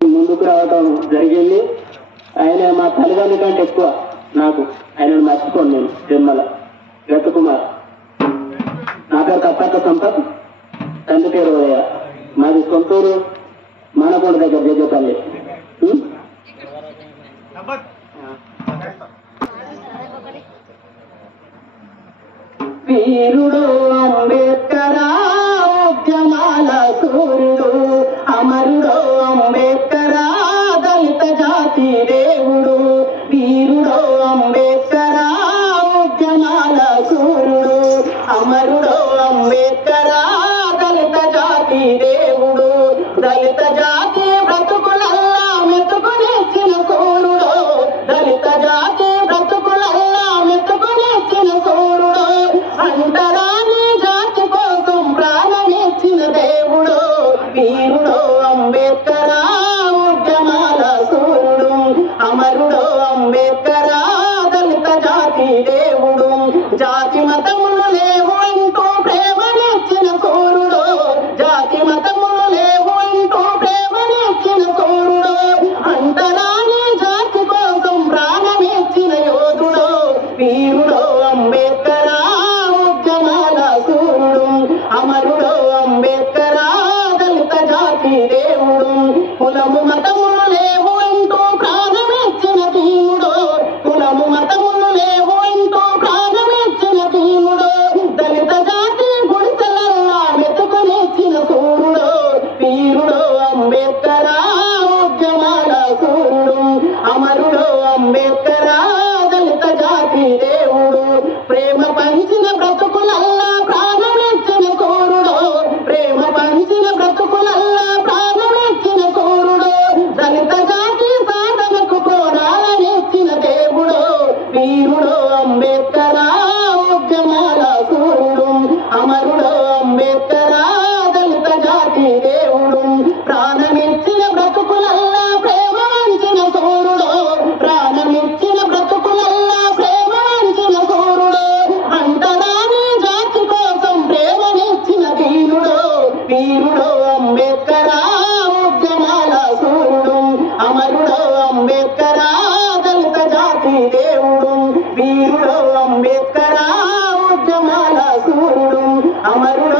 ముందుకు రావడం జరిగింది. ఆయన మా తల్లిదండ్రుల కంటే ఎక్కువ నాకు ఆయనను మర్చిపోను నేను జన్మల రతకుమార్ నా పేరు కప్పక్క సంపత్. తండ్రి పేరు ఉదయ. మాది సొంతూరు మానకొండ దగ్గర జగ్గపల్లి? వీరుడు అమరుడు అంబేద్కర దళిత జాతి దేవుడు. దళిత జాతి బ్రతుకులల్లా మెతుకునేసిన సూర్యుడు దళిత జాతి బ్రతుకులల్లా మెతుకునేసిన సూర్యుడు అంటరాని జాతి కోసం ప్రాణమిచ్చిన దేవుడు. వీరుడు అంబేద్కర ఉద్యమాల సూర్యుడు అమరుడు అంబేద్కర దళిత జాతి దేవుడు. జాతి మతములు వీరుడు అంబేద్కర ఉద్యమాల సూర్యుడు అమరుడు అంబేద్కర దళిత జాతి దేవుడు. కులము మతములు లేవు అంటూ ప్రాణమిచ్చిన భీముడు కులము మతములు లేవు అంటూ ప్రాణమిచ్చిన భీముడు దళిత జాతి గుడిసెలల్లా మెతుకునిచ్చిన సూర్యుడు వీరుడు అంబేద్కర ఉద్యమాల సూర్యుడు అమరుడు అంబేద్కర దళిత జాతి దేవుడు. ప్రాణమిచ్చిన బ్రతుకులల్లా ప్రేమ సూర్యుడు ప్రాణమిచ్చిన బ్రతుకులల్లా ప్రేమ సూర్యుడు అంటరాని జాతి కోసం ప్రేమనిచ్చిన వీరుడు వీరుడు আমার